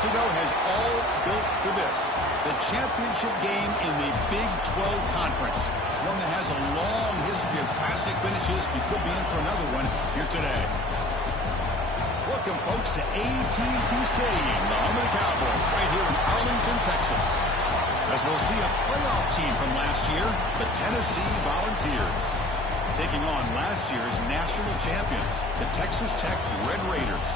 ago has all built to this. The championship game in the Big 12 Conference. One that has a long history of classic finishes. We could be in for another one here today. Welcome, folks, to AT&T Stadium, the home of the Cowboys, right here in Arlington, Texas. As we'll see a playoff team from last year, the Tennessee Volunteers, taking on last year's national champions, the Texas Tech Red Raiders.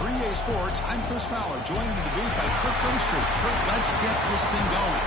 3A Sports, I'm Chris Fowler, joined in the booth by Kirk Hermstreet. Kirk, let's get this thing going.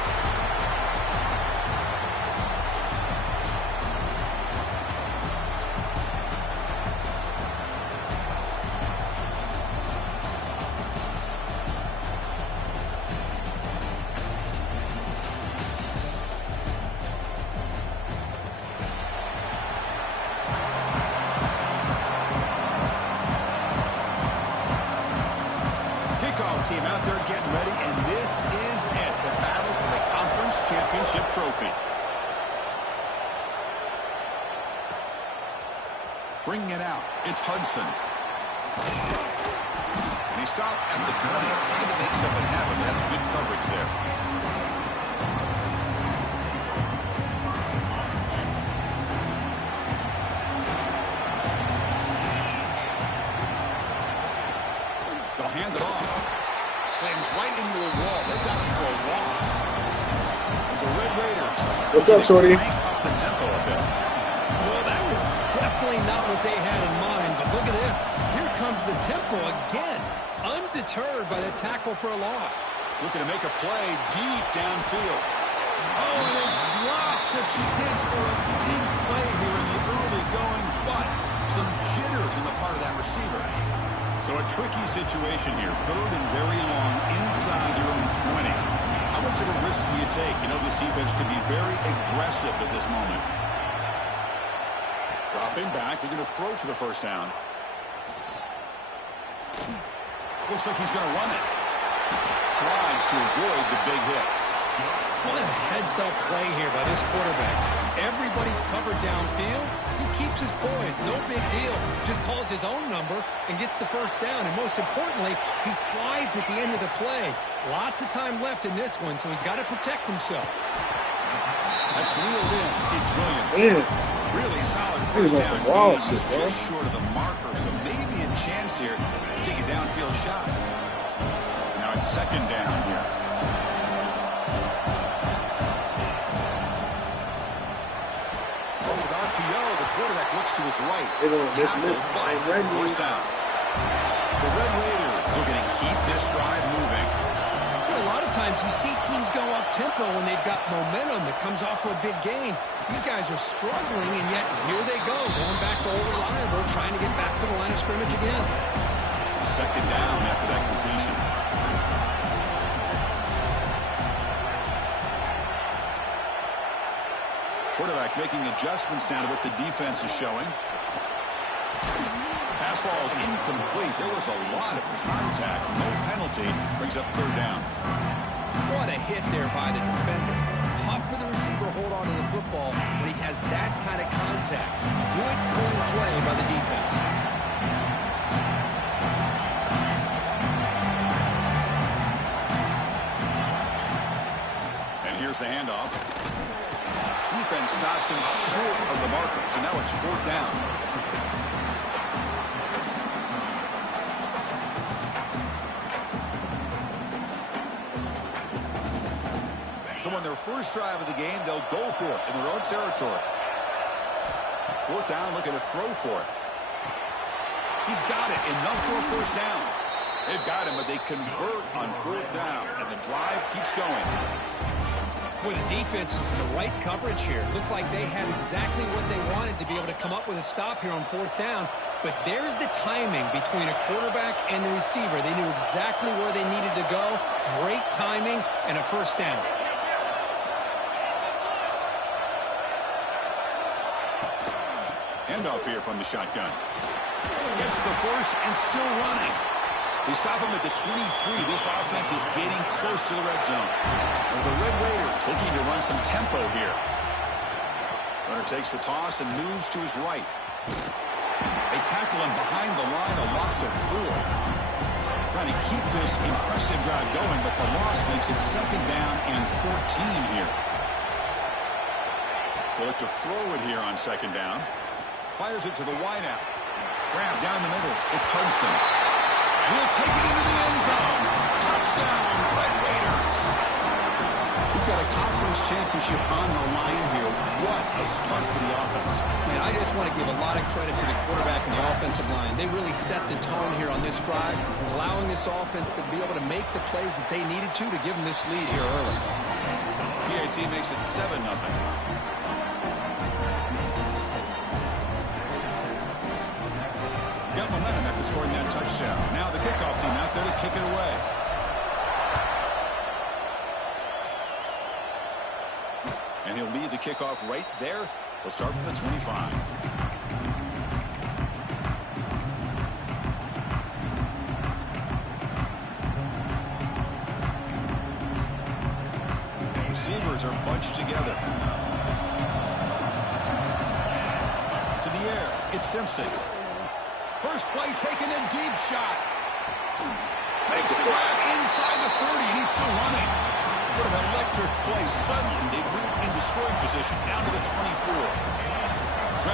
Team out there getting ready, and this is it, the battle for the conference championship trophy. Bringing it out, it's Hudson. And he stopped at the 20, trying to make something happen. That's good coverage there. They'll hand it off. Slams right into a wall. They've got him for a loss. And the Red Raiders. What's up, Shorty? Up the tempo a bit. Well, that was definitely not what they had in mind. But look at this. Here comes the tempo again. Undeterred by the tackle for a loss. Looking to make a play deep downfield. Oh, and it's dropped to Chance for a big play here in the early going, but some jitters on the part of that receiver. So a tricky situation here. 3rd and very long inside your own 20. How much of a risk do you take? You know this defense could be very aggressive at this moment. Dropping back. They're going to throw for the first down. Looks like he's going to run it. Slides to avoid the big hit. What a heads-up play here by this quarterback. Everybody's covered downfield. He keeps his poise. No big deal. Just calls his own number and gets the first down. And most importantly, he slides at the end of the play. Lots of time left in this one, so he's got to protect himself. That's reeled in. It's Williams. Yeah. Really solid first down. Just short of the marker, so maybe a chance here to take a downfield shot. Now it's 2nd down here. Quarterback looks to his right. First down. The Red Raiders are going to keep this drive moving. You know, a lot of times you see teams go up-tempo when they've got momentum that comes off for a big gain. These guys are struggling, and yet here they go, going back to old reliable, trying to get back to the line of scrimmage again. 2nd down after that completion. Quarterback making adjustments down to what the defense is showing. Pass ball is incomplete. There was a lot of contact. No penalty. Brings up 3rd down. What a hit there by the defender. Tough for the receiver to hold on to the football when he has that kind of contact. Good, clean play by the defense. And here's the handoff. Defense stops him short of the marker, so now it's 4th down. So on their first drive of the game, they'll go for it in their own territory. 4th down, looking to throw for it. He's got it, enough for a first down. They've got him, but they convert on 4th down, and the drive keeps going. Boy, the defense was in the right coverage here. Looked like they had exactly what they wanted to be able to come up with a stop here on 4th down. But there's the timing between a quarterback and the receiver. They knew exactly where they needed to go. Great timing and a first down. Handoff here from the shotgun. Gets the first and still running. They stop him at the 23. This offense is getting close to the red zone. And the Red Raiders looking to run some tempo here. Runner takes the toss and moves to his right. They tackle him behind the line, a loss of 4. Trying trying to keep this impressive drive going, but the loss makes it 2nd down and 14 here. They'll look to throw it here on 2nd down. Fires it to the wideout. Grab down the middle. It's Hudson. He'll take it into the end zone. Touchdown, Red Raiders. We've got a conference championship on the line here. What a start for the offense. Man, I just want to give a lot of credit to the quarterback and the offensive line. They really set the tone here on this drive, allowing this offense to be able to make the plays that they needed to give them this lead here early. PAT makes it 7-0. Got momentum after scoring that touchdown. Now the kickoff team out there to kick it away. And he'll lead the kickoff right there. He'll start from the 25. Receivers are bunched together. To the air. It's Simpson. First play taken, a deep shot. Makes the grab inside the 30, and he's still running. What an electric play. Suddenly, they move into scoring position down to the 24.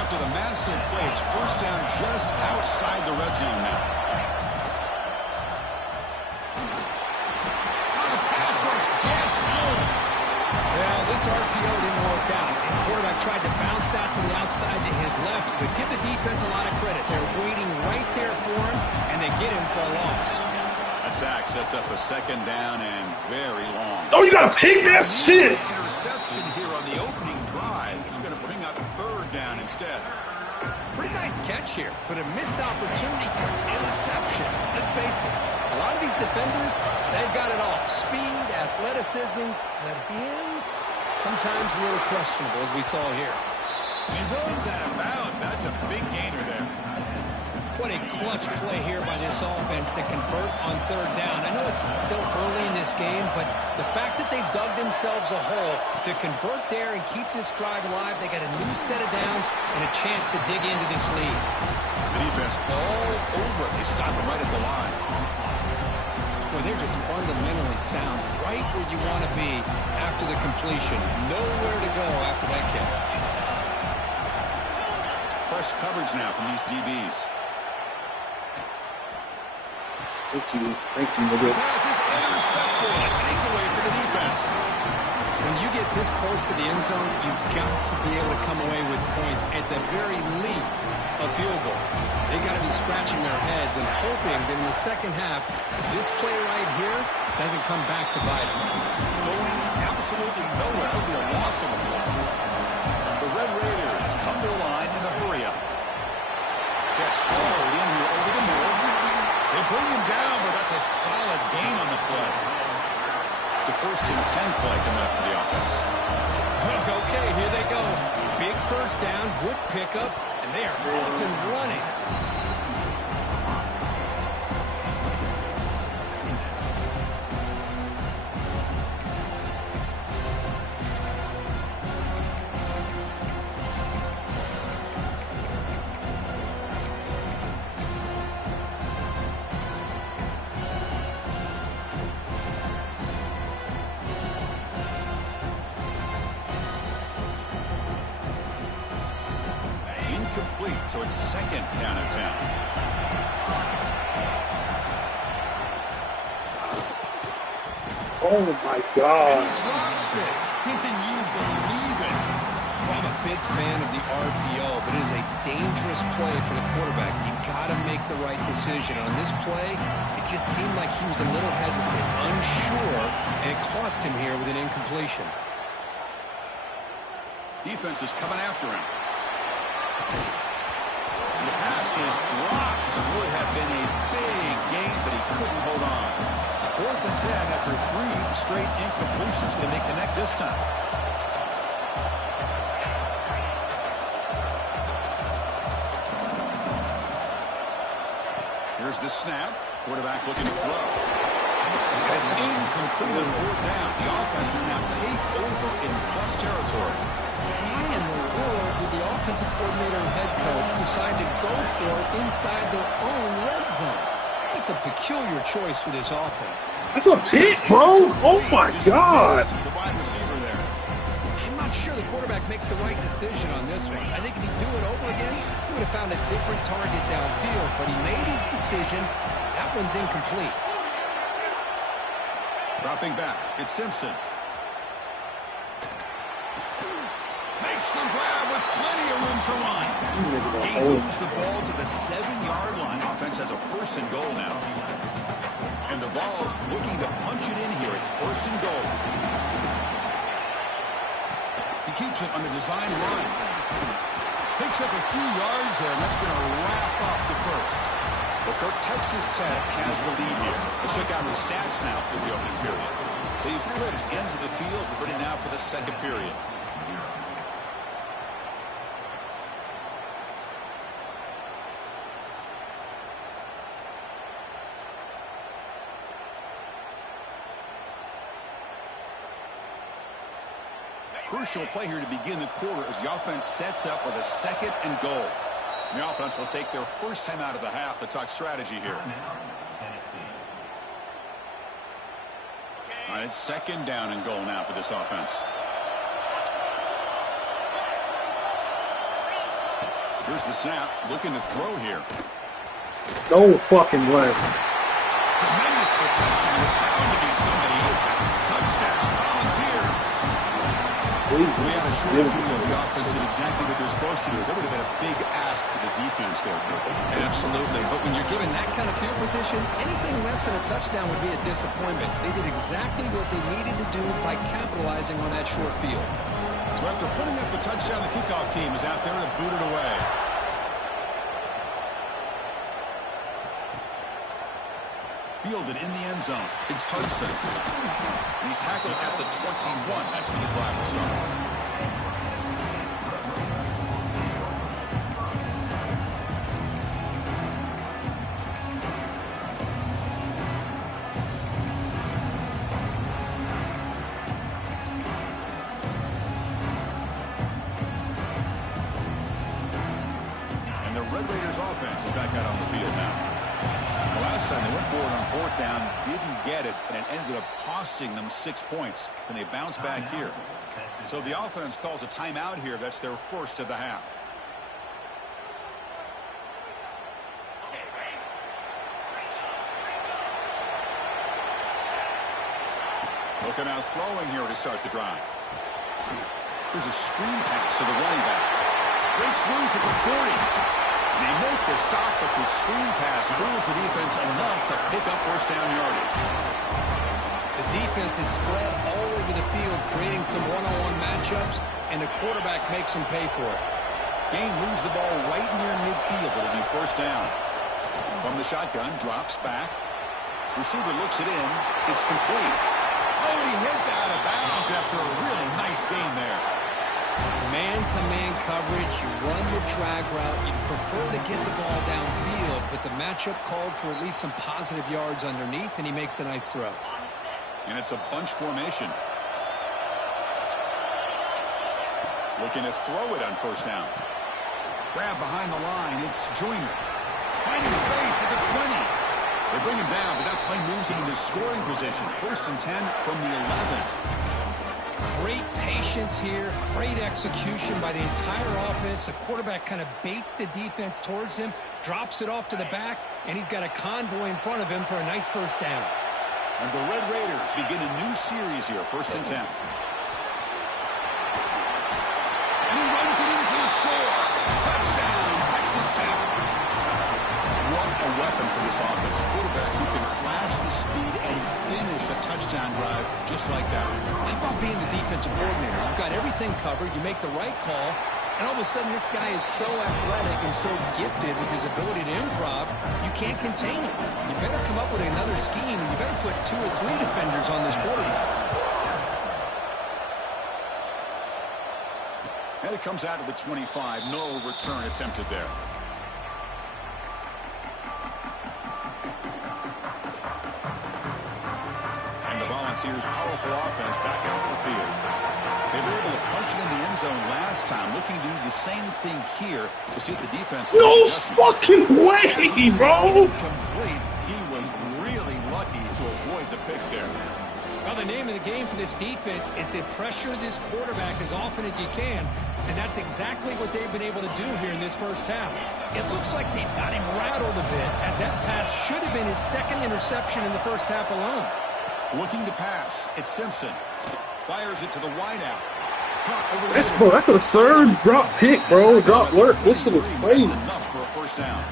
After the massive play, it's first down just outside the red zone now. The pass rush gets home. Well, this RPO didn't work out. And the quarterback tried to bounce that from the outside to his left, but give the defense a lot of credit. They're waiting right there for him, and they get him for a loss. That sack sets up a 2nd down and very long. Oh, you gotta pick that shit! Interception here on the opening drive. It's going to bring up 3rd down instead. Pretty nice catch here, but a missed opportunity for interception. Let's face it, a lot of these defenders, they've got it all. Speed, athleticism, but hands, sometimes a little questionable, as we saw here. And goes out of bounds. That's a big gainer there. What a clutch play here by this offense to convert on 3rd down. I know it's still early in this game, but the fact that they've dug themselves a hole to convert there and keep this drive alive, they got a new set of downs and a chance to dig into this lead. The defense all over it. They stop it right at the line. Boy, they're just fundamentally sound, right where you want to be after the completion. Nowhere to go after that catch. It's press coverage now from these DBs. Thank you. Thank you. The pass is intercepted. A takeaway for the defense. When you get this close to the end zone, you've got to be able to come away with points, at the very least a field goal. They got to be scratching their heads and hoping that in the 2nd half, this play right here doesn't come back to bite them. Going absolutely nowhere. It'll be a loss of a play. The Red Raiders come to the line in a hurry-up. Catch hauled in here over the middle. They bring him down, but that's a solid gain on the play. It's a 1st and 10 play coming up for the offense. Okay, here they go. Big 1st down, good pickup, and they are off and running. Incomplete, so it's 2nd down and 10. Oh my God. He drops it. Can you believe it? Well, I'm a big fan of the RPO, but it is a dangerous play for the quarterback. You got to make the right decision. On this play, it just seemed like he was a little hesitant, unsure, and it cost him here with an incompletion. Defense is coming after him. And the pass is dropped. This would have been a big gain, but he couldn't hold on. 4th and 10 after 3 straight incompletions. Can they connect this time? Here's the snap. Quarterback looking to throw. And it's incomplete on 4th down. The offense will now take over in plus territory. Why in the world would the offensive coordinator and head coach decide to go for it inside their own red zone? That's a peculiar choice for this offense. That's a pick, bro. Oh, my God. The wide receiver there. I'm not sure the quarterback makes the right decision on this one. I think if he'd do it over again, he would have found a different target downfield, but he made his decision. That one's incomplete. Dropping back, it's Simpson. Makes the grab with plenty of room to run. He moves the ball to the 7-yard line. Offense has a 1st and goal now. And the Vols looking to punch it in here. It's 1st and goal. He keeps it on the design run. Picks up a few yards there, and that's going to wrap up the first. Well, Kirk, Texas Tech has the lead here. Let's check out the stats now for the opening period. They've flipped ends of the field, ready now for the second period. Crucial play here to begin the quarter as the offense sets up with a 2nd and goal. The offense will take their first time out of the half to talk strategy here. All right, it's 2nd down and goal now for this offense. Here's the snap, looking to throw here. No fucking way. Tremendous protection. There's bound to be somebody open. Touchdown, Volunteers. We had a short view of the offense did exactly what they're supposed to do. That would have been a big ask for the defense there. Absolutely. But when you're given that kind of field position, anything less than a touchdown would be a disappointment. They did exactly what they needed to do by capitalizing on that short field. So after putting up a touchdown, the kickoff team is out there to boot it away. Fielded in the end zone. It's Hudson. And he's tackled at the 21. That's where the drive will start. And the Red Raiders offense is back out on the field now. The last time they went forward on 4th down, didn't get it, and it ended up costing them 6 points. And they bounce back here. So the offense calls a timeout here. That's their first of the half. Looking out throwing here to start the drive. Here's a screen pass to the running back. Breaks loose at the 40. They make the stop, but the screen pass fools the defense enough to pick up 1st down yardage. The defense is spread all over the field, creating some one-on-one matchups, and the quarterback makes them pay for it. Gain moves the ball right near midfield. It'll be 1st down. From the shotgun, drops back. Receiver looks it in. It's complete. Oh, and he heads out of bounds after a really nice gain there. Man-to-man coverage, you run the drag route, you prefer to get the ball downfield, but the matchup called for at least some positive yards underneath, and he makes a nice throw. And it's a bunch formation. Looking to throw it on 1st down. Grab behind the line, it's Joyner. Finding space at the 20. They bring him down, but that play moves him into scoring position. 1st and 10 from the 11. Great patience here, great execution by the entire offense. The quarterback kind of baits the defense towards him, drops it off to the back, and he's got a convoy in front of him for a nice 1st down. And the Red Raiders begin a new series here, 1st and 10. And he runs it in for the score. Touchdown, Texas Tech. What a weapon for this offense. A quarterback who can flash the speed and finish a touchdown drive just like that. How about being the defensive coordinator? You've got everything covered. You make the right call. And all of a sudden, this guy is so athletic and so gifted with his ability to improv, you can't contain him. You better come up with another scheme. You better put 2 or 3 defenders on this quarterback. And it comes out of the 25. No return attempted there. Volunteers' powerful offense back out in the field. They were able to punch it in the end zone last time, looking to do the same thing here to see if the defense... No fucking way, bro! Complete. He was to avoid the pick there. Well, the name of the game for this defense is to pressure this quarterback as often as you can, and that's exactly what they've been able to do here in this first half. It looks like they've got him rattled a bit, as that pass should have been his second interception in the first half alone. Looking to pass, it's Simpson. Fires it to the wideout. That's a third drop pick, bro. Drop work. This shit is crazy. That's enough for a first down.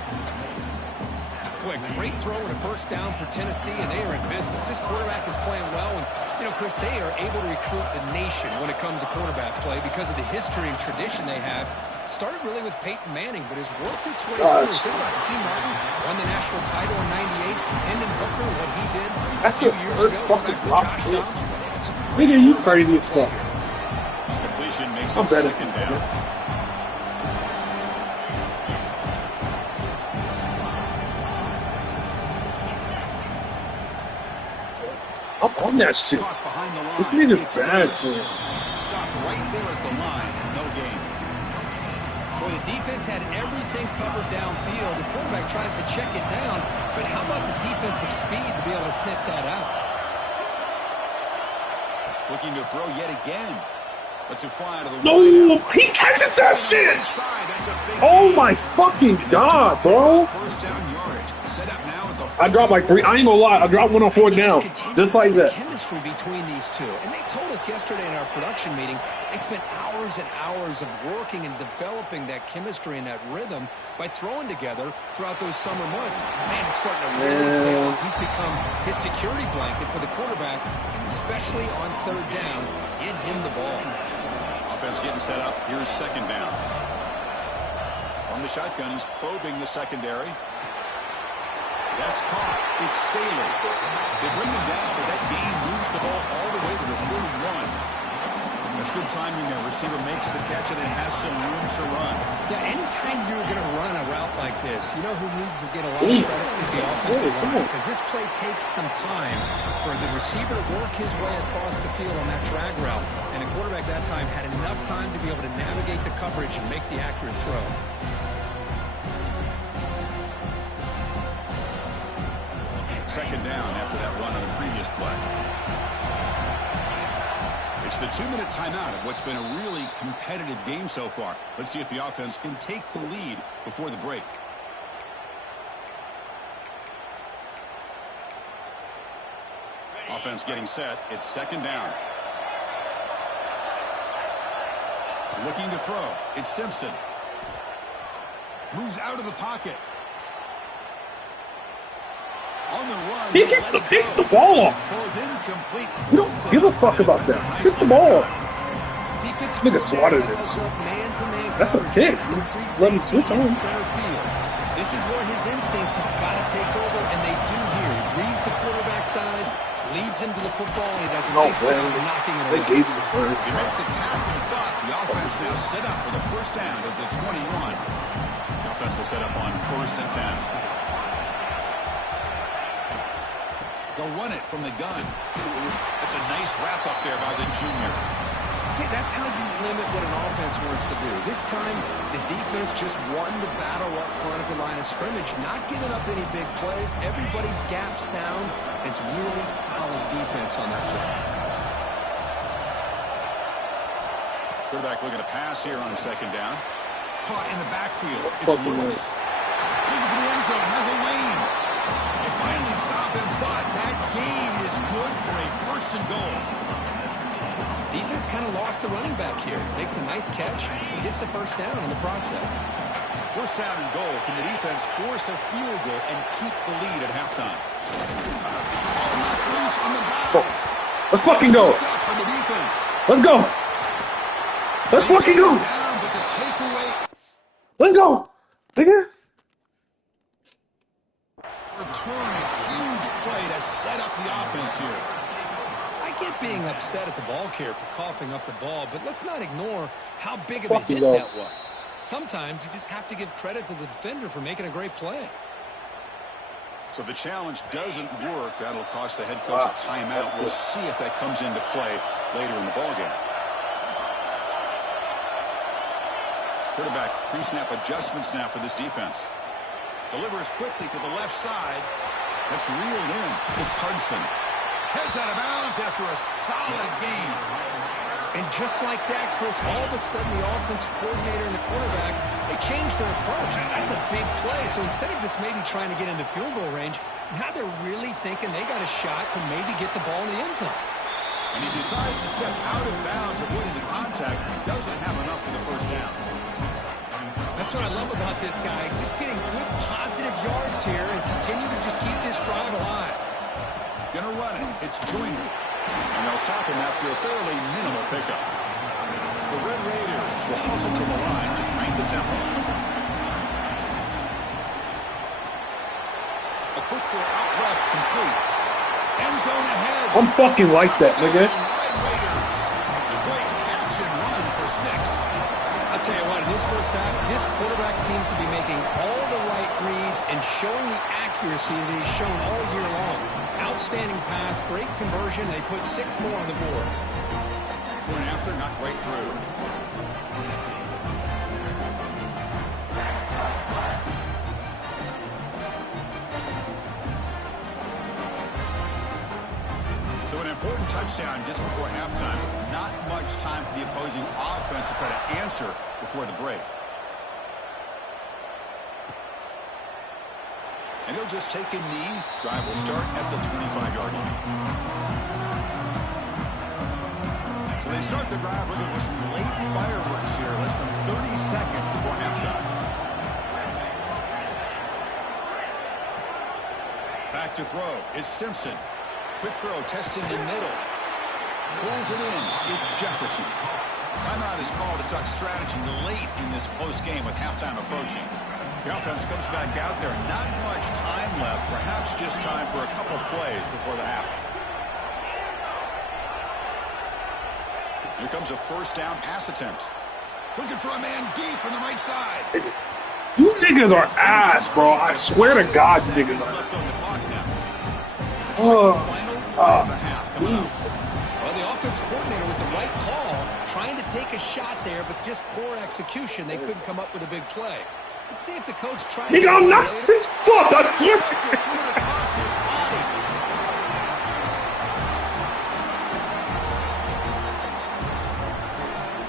Boy, great throw and a first down for Tennessee, and they are in business. This quarterback is playing well, and, you know, Chris, they are able to recruit the nation when it comes to quarterback play because of the history and tradition they have. Started really with Peyton Manning, but has worked its way through. Think about it. T. Martin won the national title in '98. Hendon Hooker, what he did That's a a few years first ago. fucking Back to drop Josh pick. Dobbs. Nigga, you crazy as fuck. Completion makes I'm it better. second down. I'm on that shit. Caught behind the line. This nigga's It's bad, Davis. man. Stopped right there at the line. No gain. Well, the defense had everything covered downfield. The quarterback tries to check it down, but how about the defensive speed to be able to sniff that out? Looking to throw yet again. Let's it fly to the No, wideout. he catches that shit. Inside, that's a big Oh gain. my fucking god, bro. First down yardage. Set up now at the I dropped like 3. I ain't gonna lie. I dropped one on fourth You down. continue Just to like see the that. chemistry between these two. And they told us yesterday in our production meeting, they spent hours and hours of working and developing that chemistry and that rhythm by throwing together throughout those summer months. And man, it's starting to really pay off. He's become his security blanket for the quarterback, and especially on third down, get him the ball. offense getting set up. Here's second down. On the shotgun, he's probing the secondary. That's caught. It's Staley. They bring him down, but that gain moves the ball all the way to the 31. That's good timing there. Receiver makes the catch and then has some room to run. Yeah, anytime you're going to run a route like this, you know who needs to get a lot of credit is the offensive line. Because this play takes some time for the receiver to work his way across the field on that drag route. And the quarterback that time had enough time to be able to navigate the coverage and make the accurate throw. Second down after that run on the previous play. It's the 2-minute timeout of what's been a really competitive game so far. Let's see if the offense can take the lead before the break. Offense getting set. It's second down. Looking to throw. It's Simpson. Moves out of the pocket. On the run. He gets to pick the ball. Throws incomplete. You don't give a fuck about that. Pick the ball. Nigga swatted it. That's a pick. Let him switch on. This is where his instincts have got to take over, and they do here. He reads the quarterback's eyes, leads him to the football, and he does a nice job of knocking it They away. gave him the first. They make the tackle, but the offense now set up for the first down of the 21. The offense will set up on 1st and 10. They'll run it from the gun. That's a nice wrap up there by the junior. See, that's how you limit what an offense wants to do. This time, the defense just won the battle up front at the line of scrimmage, not giving up any big plays. Everybody's gap sound. It's really solid defense on that play. Quarterback looking to pass here on second down. Caught in the backfield. It's Fucking Lewis. Looking for the end zone. Has a lane. They finally stop him, but that gain is good for a 1st and goal. Defense kind of lost a running back here. Makes a nice catch and gets the first down in the process. 1st down and goal. Can the defense force a field goal and keep the lead at halftime? Ball knocked loose in the back. Let's fucking go. On the defense. Let's go. Let's fucking go. Down, but the takeaway. Let's go. Nigga. Return a huge play to set up the offense here. I get being upset at the ball carrier for coughing up the ball, but let's not ignore how big of a Fucking hit go. that was. Sometimes you just have to give credit to the defender for making a great play. So the challenge doesn't work. That'll cost the head coach a timeout. We'll see if that comes into play later in the ballgame. Quarterback pre-snap adjustments now for this defense. Delivers quickly to the left side. That's reeled in. It's Hudson. Heads out of bounds after a solid game. And just like that, Chris, all of a sudden the offensive coordinator and the quarterback, they changed their approach. That's a big play. So instead of just maybe trying to get into field goal range, now they're really thinking they got a shot to maybe get the ball in the end zone. And he decides to step out of bounds, avoiding the contact. Doesn't have enough for the first down. That's what I love about this guy. Just getting good positive yards here and continue to just keep this drive alive. Gonna run it. It's Joyner. And they'll stop him after a fairly minimal pickup. The Red Raiders will hustle to the line to crank the tempo. A quick throw out left, complete. End zone ahead. I'm fucking like that, nigga. Red Raiders. A great catch and run for 6. I'll tell you what, in this first half, this quarterback seems to be making all the right reads and showing the accuracy that he's shown all year long. Outstanding pass, great conversion. They put 6 more on the board. Going after, not right through. So an important touchdown just before halftime. Not much time for the opposing offense to try to answer before the break. And he'll just take a knee. Drive will start at the 25-yard line. So they start the drive looking for some late fireworks here. Less than 30 seconds before halftime. Back to throw. It's Simpson. Quick throw, testing the middle. Pulls it in. It's Jefferson. Timeout is called to talk strategy late in this close game with halftime approaching. The offense comes back out there. Not much time left. Perhaps just time for a couple plays before the half. Here comes a first down pass attempt. Looking for a man deep on the right side. You niggas are ass, bro. I swear to God, you niggas are. Well, the offense coordinator with the right call, trying to take a shot there, but just poor execution. They couldn't come up with a big play. Let's see if the coach tries. Nigga, I'm not 6 foot. I swear.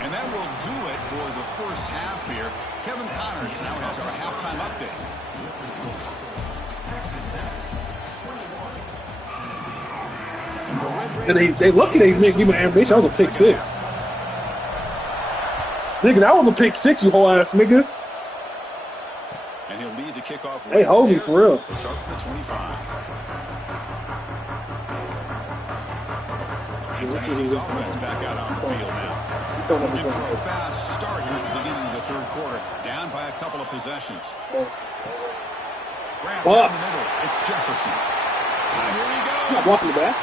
And that will do it for the first half here. Kevin Connors now has our halftime update. They lucky they didn't give me an animation. That was a pick 6. Nigga, that was a pick 6, you whole ass nigga. And he'll lead the kickoff. Hey, hold me for real. We'll start with the 25. Dynasty's offense back out on the field now. Looking for a fast start here at the beginning of the third quarter. Down by a couple of possessions. Grab down the middle. It's Jefferson. And here he goes. Not walking back.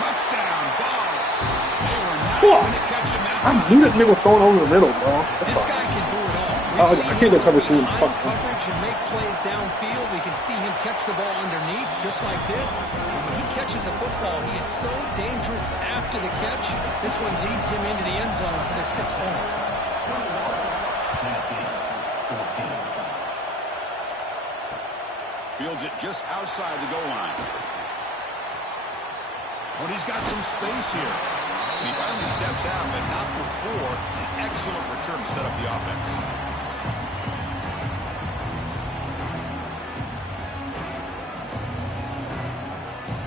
Touchdown, balls. They were not going to catch him that time. I knew that nigga was throwing over the middle, bro. This guy can do it all. I can't go cover 2. Fuck. Coverage and make plays downfield. We can see him catch the ball underneath, just like this. And when he catches a football, he is so dangerous after the catch. This one leads him into the end zone for the 6 points. Fields it just outside the goal line. But he's got some space here. And he finally steps out, but not before an excellent return to set up the offense.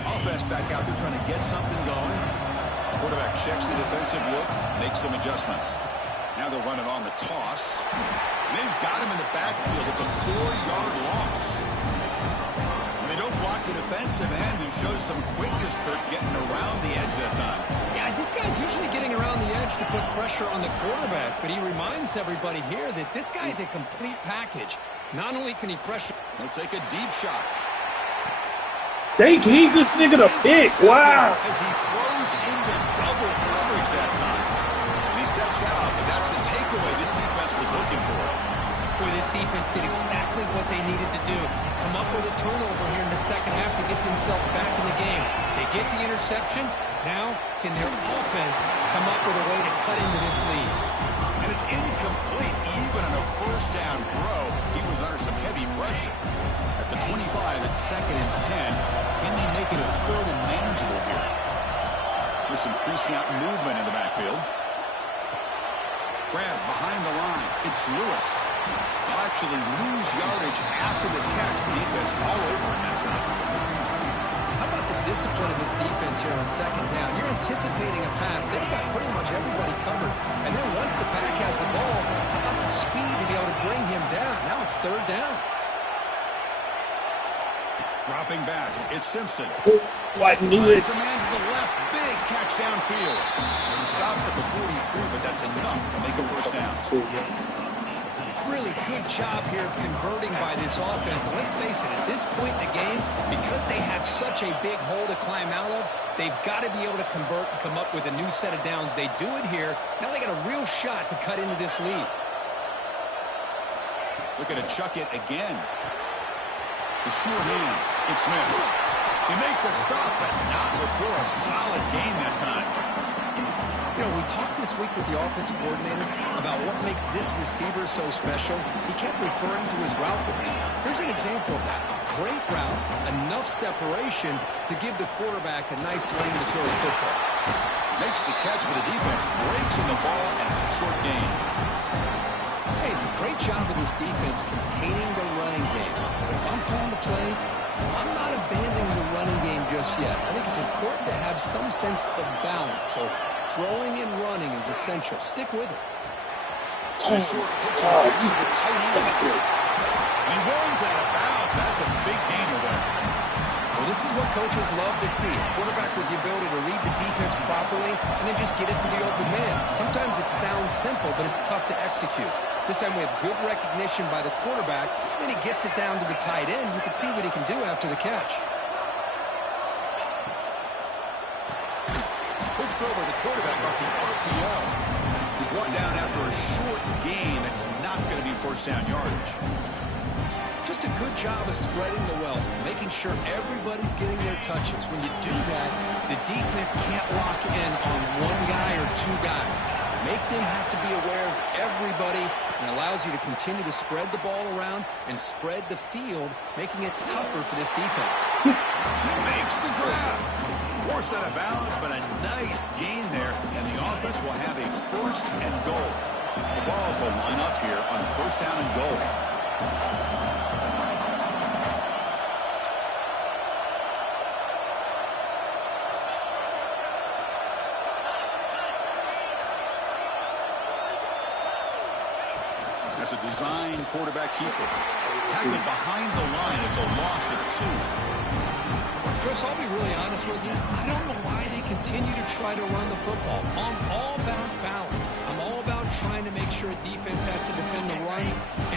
Offense back out there trying to get something going. Quarterback checks the defensive look, makes some adjustments. Now they'll run it on the toss. And they've got him in the backfield. It's a 4-yard loss. They don't block the defensive end, who shows some quickness, Kurt, getting around the edge that time. Yeah, this guy's usually getting around the edge to put pressure on the quarterback, but he reminds everybody here that this guy's a complete package. Not only can he pressure... He'll take a deep shot. They gave this nigga the pick. Wow. As he throws into double coverage that time. And he steps out, but that's the takeaway this defense was looking for. Boy, this defense did exactly what they needed to do. Come up with a turnover here in the second half to get themselves back in the game. They get the interception, Now, can their offense come up with a way to cut into this lead? And it's incomplete. Even on a first down throw, he was under some heavy pressure. At the 25, it's 2nd and 10. Can they make it a 3rd and manageable here? There's some pre-snap movement in the backfield. Grab behind the line. It's Lewis. They'll actually lose yardage after the catch. The defense all over in that time. How about the discipline of this defense here on 2nd down? You're anticipating a pass. They've got pretty much everybody covered. And then once the back has the ball, how about the speed to be able to bring him down? Now it's 3rd down. Dropping back. It's Simpson. I knew it. It's a man to the left. Big catch downfield. He stopped at the 43, but that's enough to make a first down. Really good job here of converting by this offense. And let's face it, at this point in the game, because they have such a big hole to climb out of, they've got to be able to convert and come up with a new set of downs. They do it here. Now they got a real shot to cut into this lead. Looking to chuck it again. The sure hands. It's Smith. They make the stop, but not before a solid gain that time. You know, we talked this week with the offensive coordinator about what makes this receiver so special. He kept referring to his route running. Here's an example of that. A great route, enough separation to give the quarterback a nice lane to throw the football. Makes the catch, but the defense breaks in the ball, and it's a short gain. Hey, it's a great job of this defense containing the running game. If I'm calling the plays, I'm not abandoning the running game just yet. I think it's important to have some sense of balance. So throwing and running is essential. Stick with it. And a short pitch and pitch to the tight end. And he runs out of bounds. That's a big gainer there. Well, this is what coaches love to see. A quarterback with the ability to read the defense properly and then just get it to the open man. Sometimes it sounds simple, but it's tough to execute. This time we have good recognition by the quarterback. Then he gets it down to the tight end. You can see what he can do after the catch. Quick throw by the quarterback off the RPO. He's brought down after a short gain. That's not going to be first down yardage. Just a good job of spreading the wealth, making sure everybody's getting their touches. When you do that, the defense can't lock in on one guy or two guys. Make them have to be aware of everybody, and allows you to continue to spread the ball around and spread the field, making it tougher for this defense. He makes the grab. Forced out of bounds, but a nice gain there, and the offense will have a 1st and goal. The Balls will line up here on 1st down and goal. That's a design quarterback keeper. Tackled behind the line. It's a loss of 2. Chris, I'll be really honest with you. I don't know why they continue to try to run the football. I'm all about balance. I'm all about trying to make sure defense has to defend the run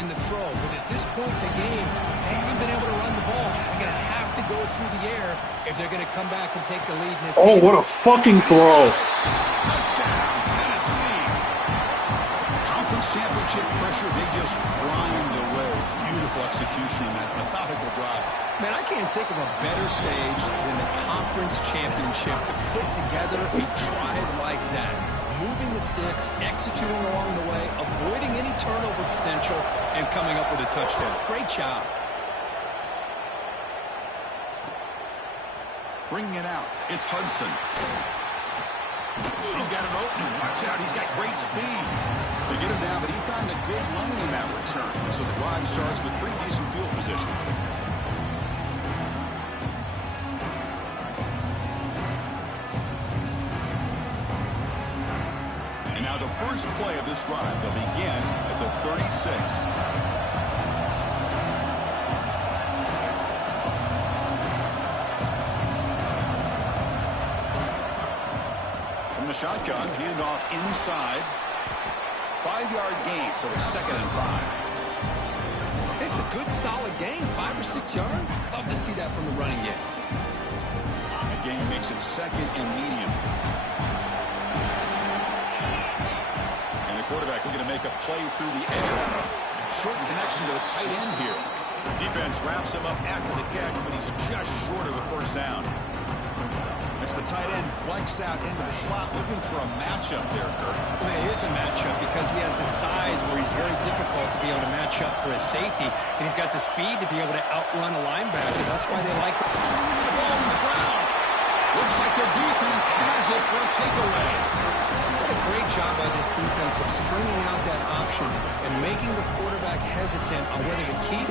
and the throw. But at this point in the game, they haven't been able to run the ball. They're going to have to go through the air if they're going to come back and take the lead in this game. Oh, what a fucking throw. Touchdown, Tennessee. Conference championship pressure, they just grind away. Beautiful execution on that methodical drive. Man, I can't think of a better stage than the conference championship to put together a drive like that. Moving the sticks, executing along the way, avoiding any turnover potential, and coming up with a touchdown. Great job. Bringing it out, it's Hudson. He's got an opening. Watch out, he's got great speed. They get him down, but he found a good lane in that return. So the drive starts with pretty decent field position. And now the first play of this drive, they'll begin at the 36. From the shotgun, handoff inside. 5-yard gain, so it's 2nd and 5. It's a good, solid gain. 5 or 6 yards. Love to see that from the running game. The gain makes it 2nd and medium. And the quarterback looking to make a play through the air. Short connection to the tight end here. Defense wraps him up after the catch, but he's just short of a first down. As the tight end flexed out into the slot, looking for a matchup there, Kirk. Well, it is a matchup because he has the size where he's very difficult to be able to match up for a safety, and he's got the speed to be able to outrun a linebacker. That's why they like to... The ball on the ground. Looks like the defense has it for a takeaway. What a great job by this defense of stringing out that option and making the quarterback hesitant on whether to keep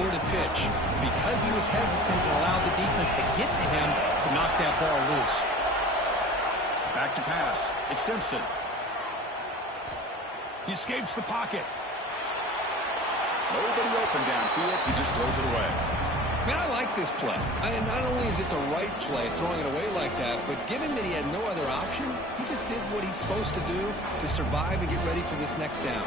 or to pitch. Because he was hesitant and allowed the defense to get to him to knock that ball loose. Back to pass. It's Simpson. He escapes the pocket. Nobody open downfield. He just throws it away. Man, I like this play. Not only is it the right play, throwing it away like that, but given that he had no other option, he just did what he's supposed to do to survive and get ready for this next down.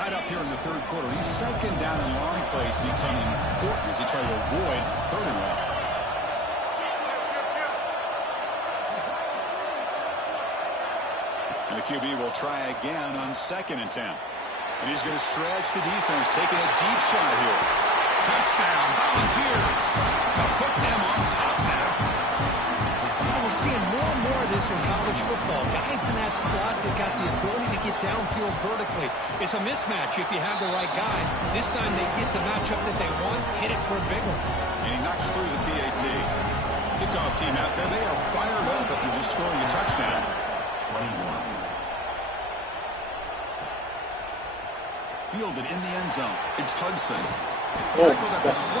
Tied up here in the third quarter. These second down and long plays become important as he tries to avoid third and long. And the QB will try again on 2nd and 10. And he's going to stretch the defense, taking a deep shot here. Touchdown, Volunteers, to put them on top now. We're seeing more and more of this in college football. Guys in that slot that got the ability to get downfield vertically. It's a mismatch if you have the right guy. This time they get the matchup that they want, hit it for a big one. And he knocks through the PAT. Kickoff team out there, they are fired up after just scoring a touchdown. 21. Fielded in the end zone. It's Hudson. Tackled at the 23,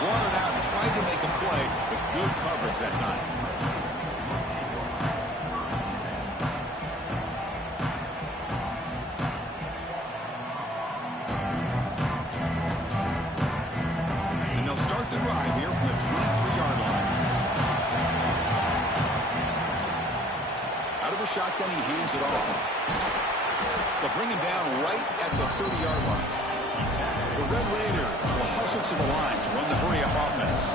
brought it out, and tried to make a play, but good coverage that time. And they'll start the drive here from the 23-yard line. Out of the shotgun, he hands it off. They'll bring him down right at the 30-yard line. The Red Raiders will hustle to the line to run the hurry-up offense.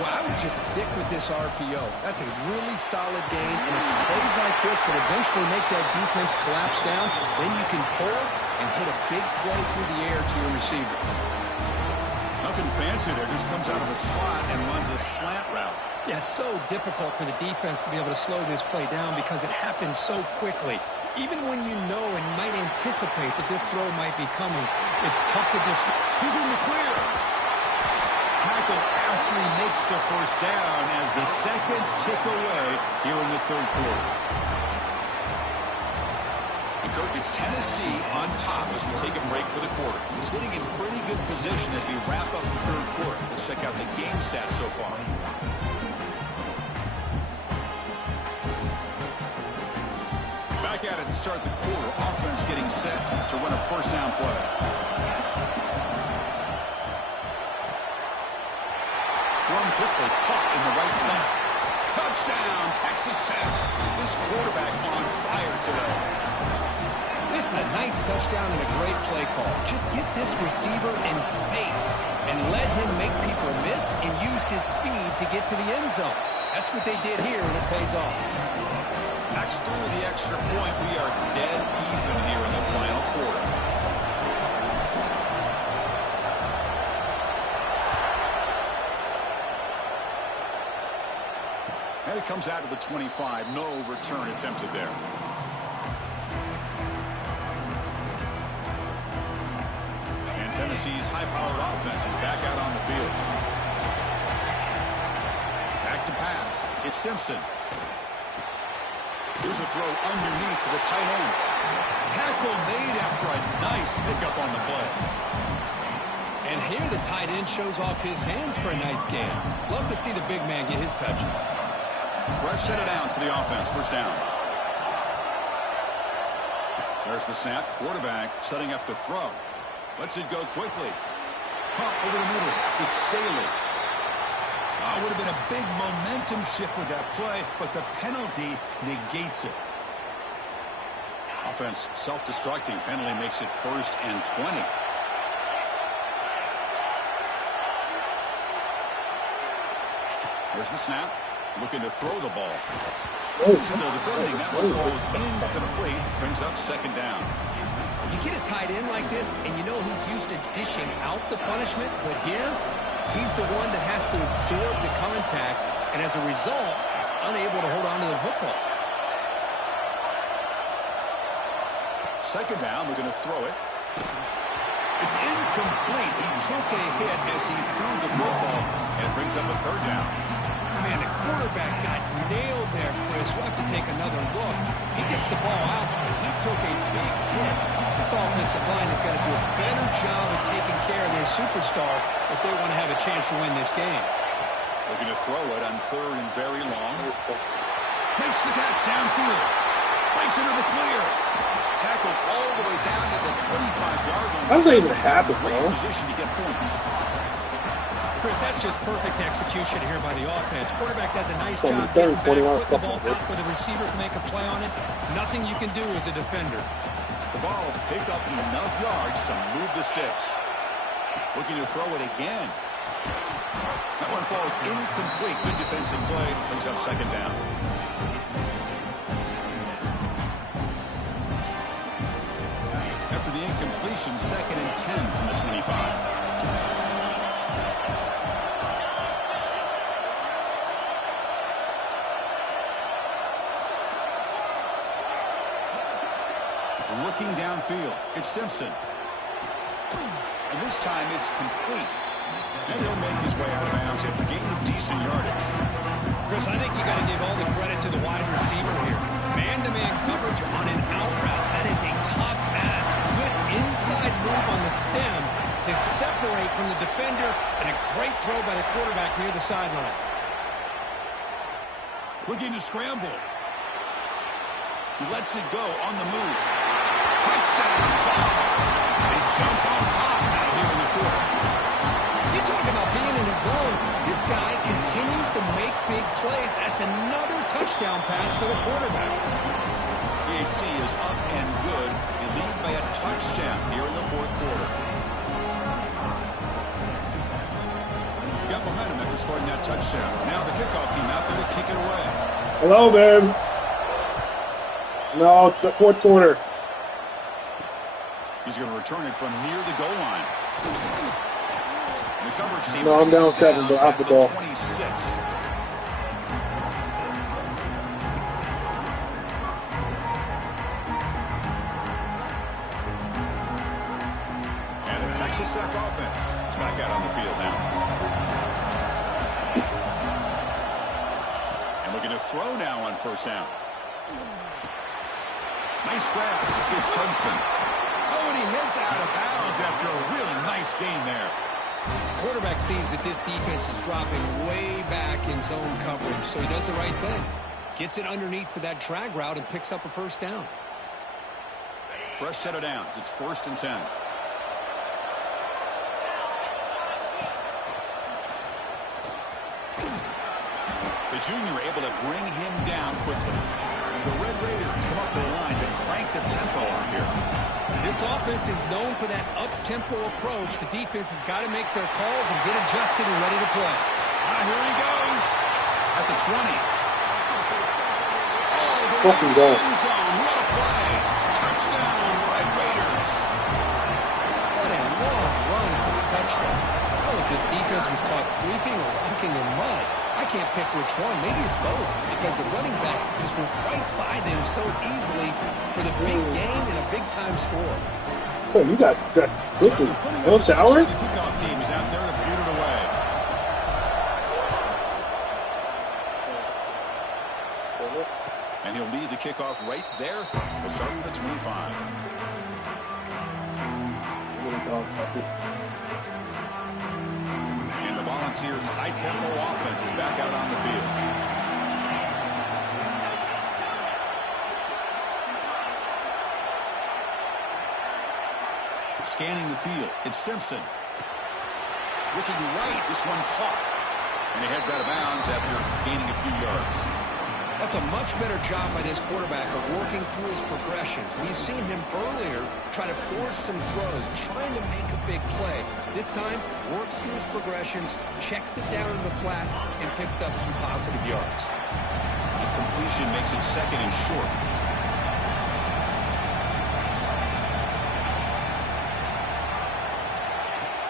Well, I would just stick with this RPO. That's a really solid game, and it's plays like this that eventually make that defense collapse down. Then you can pull and hit a big play through the air to your receiver. Nothing fancy there. Just comes out of the slot and runs a slant route. Yeah, it's so difficult for the defense to be able to slow this play down because it happens so quickly. Even when you know and might anticipate that this throw might be coming, it's tough to disrupt. He's in the clear. Tackle after he makes the first down as the seconds tick away here in the third quarter. And Kirk, it's Tennessee on top as we take a break for the quarter. Sitting in pretty good position as we wrap up the third quarter. Let's check out the game stats so far. Back at it to start the quarter. Offense getting set to run a first down play. Thrown quickly, caught in the right flat. Touchdown, Texas Tech. This quarterback on fire today. This is a nice touchdown and a great play call. Just get this receiver in space and let him make people miss and use his speed to get to the end zone. That's what they did here, and it pays off. Knocks through the extra point. We are dead even here in the final quarter. And it comes out to the 25. No return attempted there. And Tennessee's high-powered offense is back out on the field. Back to pass. It's Simpson. Here's a throw underneath to the tight end. Tackle made after a nice pickup on the play. And here the tight end shows off his hands for a nice game. Love to see the big man get his touches. Fresh set of downs for the offense. First down. There's the snap. Quarterback setting up to throw. Lets it go quickly. Pump over the middle. It's Staley. Oh, would have been a big momentum shift with that play, but the penalty negates it. Offense self-destructing. Penalty makes it 1st and 20. There's the snap. Looking to throw the ball. Still defending. That one goes incomplete. Brings up 2nd down. You get a tight end like this, and you know he's used to dishing out the punishment, but here, he's the one that has to absorb the contact and as a result, he's unable to hold on to the football. Second down, we're going to throw it. It's incomplete. He took a hit as he threw the football, and it brings up a third down. Man, the quarterback got nailed there, Chris. We'll have to take another look. He gets the ball out, but he took a big hit. This offensive line has got to do a better job of taking care of their superstar if they want to have a chance to win this game. We're going to throw it on third and very long. Makes the catch downfield. Breaks into the clear. Tackled all the way down to the 25-yard line. How does that even happen, bro? Great position to get points. Chris, that's just perfect execution here by the offense. Quarterback does a nice So job third, getting back, put the ball 41, out where the receiver can make a play on it. Nothing you can do as a defender. The ball's picked up enough yards to move the sticks. Looking to throw it again. That one falls incomplete. Good defensive play. Brings up second down. After the incompletion, second and 10 from the 25. Looking downfield, it's Simpson. And this time it's complete. And he'll make his way out of bounds after gaining decent yardage. Chris, I think you got to give all the credit to the wide receiver here. Man-to-man coverage on an out route. That is a tough ask. Good inside move on the stem to separate from the defender, and a great throw by the quarterback near the sideline. Looking to scramble. He lets it go on the move. Touchdown, balls. They jump on top now here in the fourth. You talk about being in his zone. This guy continues to make big plays. That's another touchdown pass for the quarterback. PHC is up and good. They lead by a touchdown here in the fourth quarter. Got momentum after scoring that touchdown. Now the kickoff team out there to kick it away. Hello, babe. No, it's the fourth quarter. He's going to return it from near the goal line. And the coverage team No, I'm down 7, but off the ball. 26. And the Texas Tech offense is back out on the field now. And we're going to throw now on first down. Nice grab. It's Hudson. Oh, and he hits out of bounds after a really nice gain there. Quarterback sees that this defense is dropping way back in zone coverage, so he does the right thing. Gets it underneath to that drag route and picks up a first down. Fresh set of downs. It's 1st and 10. The junior able to bring him down quickly. And the Red Raiders come up to the line to crank the tempo on here. This offense is known for that up-tempo approach. The defense has got to make their calls and get adjusted and ready to play. Here he goes at the 20. Oh, the Fucking go. end zone. What a play. Touchdown, Red Raiders. What a long run for the touchdown. I don't know if this defense was caught sleeping or walking in mud. I can't pick which one. Maybe it's both, because the running back just went right by them so easily for the big gain and a big-time score. So you got quickly. No shower? The kickoff team is out there to boot it away. And he'll lead the kickoff right there. We'll start with the 25. And the Volunteers' high-tempo offense is back out on the field. Scanning the field, it's Simpson. Looking right, this one caught. And he heads out of bounds after gaining a few yards. That's a much better job by this quarterback of working through his progressions. We've seen him earlier try to force some throws, trying to make a big play. This time, works through his progressions, checks it down in the flat, and picks up some positive yards. The completion makes it second and short.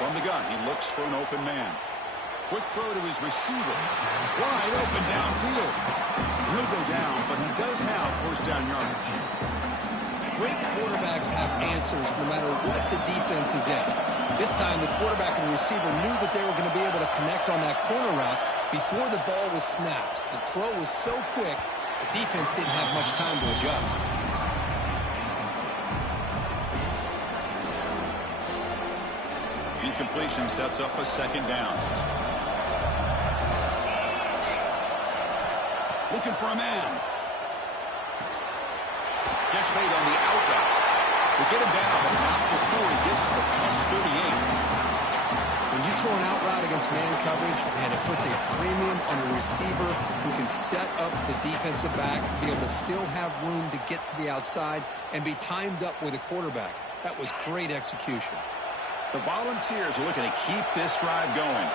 From the gun, he looks for an open man. Quick throw to his receiver. Wide open downfield. He'll go down, but he does have first down yardage. Great quarterbacks have answers no matter what the defense is in. This time, the quarterback and the receiver knew that they were going to be able to connect on that corner route before the ball was snapped. The throw was so quick, the defense didn't have much time to adjust. Incompletion sets up a second down. Looking for a man. Gets made on the out route. They get him down, but not before he gets to the plus 38. When you throw an out route against man coverage, and it puts a premium on a receiver who can set up the defensive back to be able to still have room to get to the outside and be timed up with a quarterback. That was great execution. The Volunteers are looking to keep this drive going.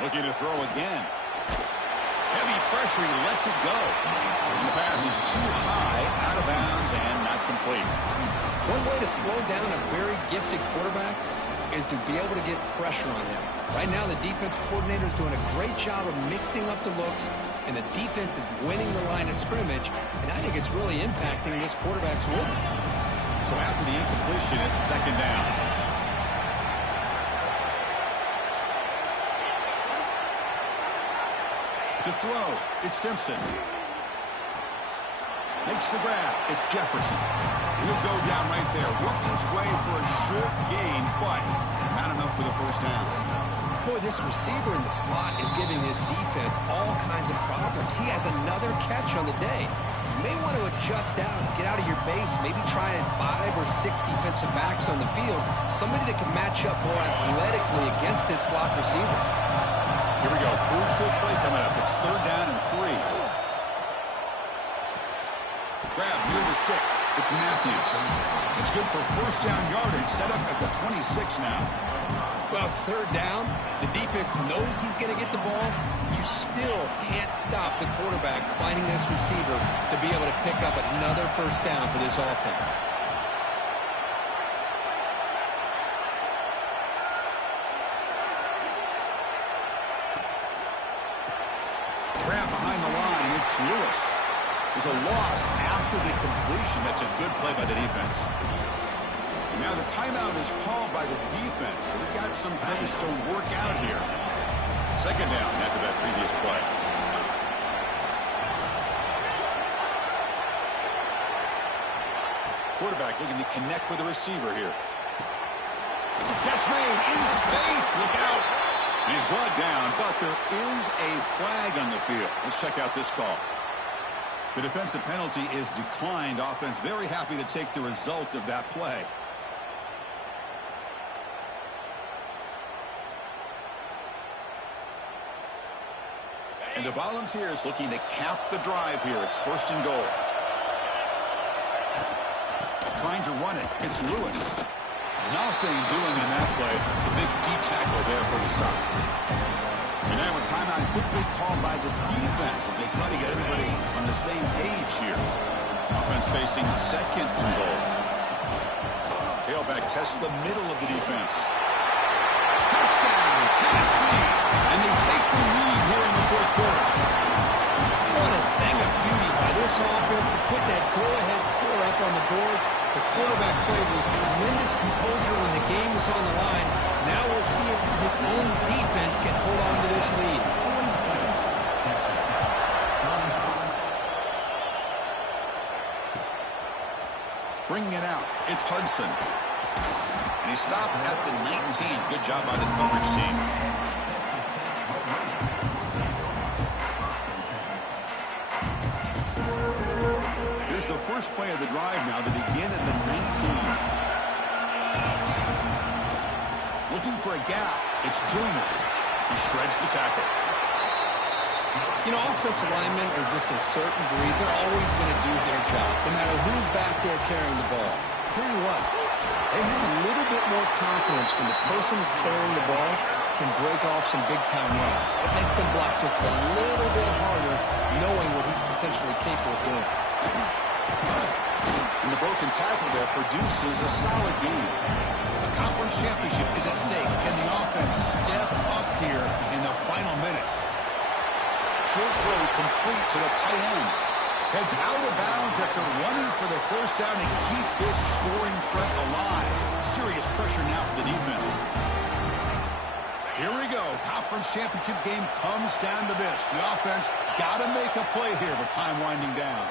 Looking to throw again. Heavy pressure, he lets it go. And the pass is too high, out of bounds, and not complete. One way to slow down a very gifted quarterback is to be able to get pressure on him. Right now, the defense coordinator is doing a great job of mixing up the looks, and the defense is winning the line of scrimmage, and I think it's really impacting this quarterback's rhythm. So after the incompletion, it's second down. To throw, it's Simpson. Makes the grab, it's Jefferson. He'll go down right there. Worked his way for a short gain, but not enough for the first down. Boy, this receiver in the slot is giving this defense all kinds of problems. He has another catch on the day. You may want to adjust out, get out of your base, maybe try 5 or 6 defensive backs on the field, somebody that can match up more athletically against this slot receiver. Here we go. Crucial play coming up. It's third down and 3. Grab near the sticks. It's Matthews. It's good for first down yardage. Set up at the 26 now. Well, it's third down. The defense knows he's going to get the ball. You still can't stop the quarterback finding this receiver to be able to pick up another first down for this offense. It's Lewis. There's a loss after the completion. That's a good play by the defense. And now the timeout is called by the defense. So they've got some things to work out here. Second down after that previous play. Quarterback looking to connect with the receiver here. Catch made in space. Look out. He's brought down, but there is a flag on the field. Let's check out this call. The defensive penalty is declined. Offense very happy to take the result of that play. And the Volunteers looking to cap the drive here. It's first and goal. Trying to run it. It's Lewis. Nothing doing in that play. The big D tackle there for the stop. And now a timeout quickly called by the defense as they try to get everybody on the same page here. Offense facing second and goal. Tailback tests the middle of the defense. Touchdown, Tennessee. And they take the lead here in the fourth quarter. What a thing of beauty by this offense to put that go-ahead score up on the board. The quarterback played with tremendous composure when the game was on the line. Now we'll see if his own defense can hold on to this lead. Bringing it out, it's Hudson. And he stopped at the 19. Good job by the coverage team. Here's the first play of the drive now to begin at the 19. Looking for a gap. It's Joyner. He shreds the tackle. You know, offensive linemen are just a certain breed. They're always going to do their job, no matter who's back there carrying the ball. Tell you what, they have a little bit more confidence when the person that's carrying the ball can break off some big-time runs. It makes him block just a little bit harder, knowing what he's potentially capable of doing. And the broken tackle there produces a solid gain. A conference championship is at stake. Can the offense step up here in the final minutes? Short throw complete to the tight end. Heads out of bounds after running for the first down and keep this scoring threat alive. Serious pressure now for the defense. Here we go. Conference championship game comes down to this. The offense got to make a play here with time winding down.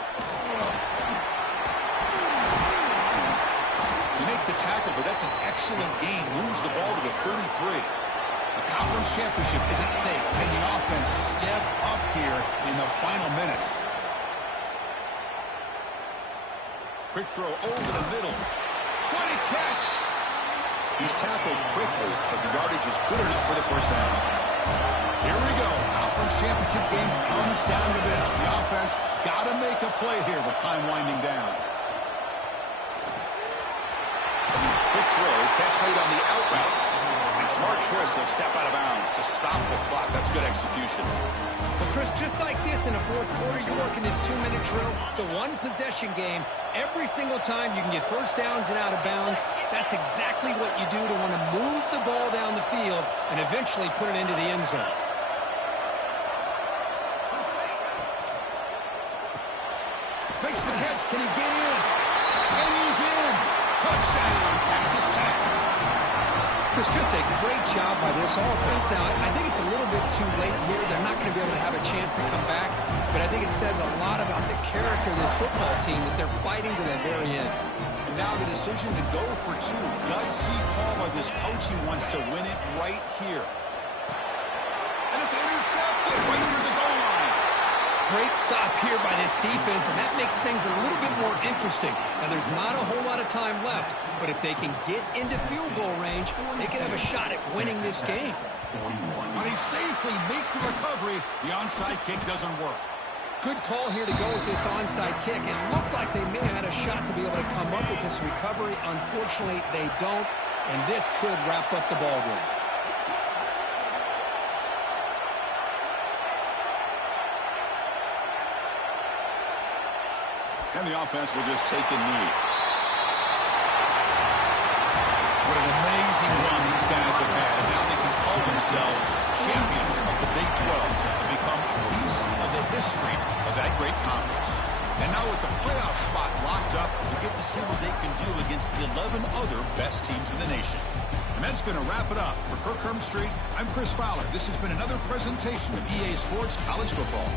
You make the tackle, but that's an excellent gain. Moves the ball to the 33. The conference championship is at stake. Can the offense step up here in the final minutes? Quick throw over the middle. What a catch! He's tackled quickly, but the yardage is good enough for the first down. Here we go. Conference championship game comes down to this. The offense got to make a play here with time winding down. Quick throw, catch made on the out route. And smart choice, he'll step out of bounds to stop the clock. That's good execution. Well, Chris, just like this in the fourth quarter, you're working this 2-minute drill. It's a one-possession game. Every single time you can get first downs and out of bounds, that's exactly what you do to want to move the ball down the field and eventually put it into the end zone. Makes the catch. Can he get in? And he's in. Touchdown, Texas Tech. It's just a great job by this offense. Now, I think it's a little bit too late here. They're not going to be able to have a chance to come back, but I think it says a lot about the character of this football team that they're fighting to the very end. And now the decision to go for two. Gutsy call by this coach. He wants to win it right here. And it's intercepted right through the goal line. Great stop here by this defense, and that makes things a little bit more interesting. Now, there's not a whole lot of time left, but if they can get into field goal range, they can have a shot at winning this game. When they safely make the recovery, the onside kick doesn't work. Good call here to go with this onside kick. It looked like they may have had a shot to be able to come up with this recovery. Unfortunately, they don't, and this could wrap up the ball game. And the offense will just take a knee. What an amazing run these guys have had. And now they can call themselves champions of the Big 12 and become a piece of the history of that great conference. And now with the playoff spot locked up, we get to see what they can do against the 11 other best teams in the nation. And that's going to wrap it up. For Kirk Hermstreet, I'm Chris Fowler. This has been another presentation of EA Sports College Football.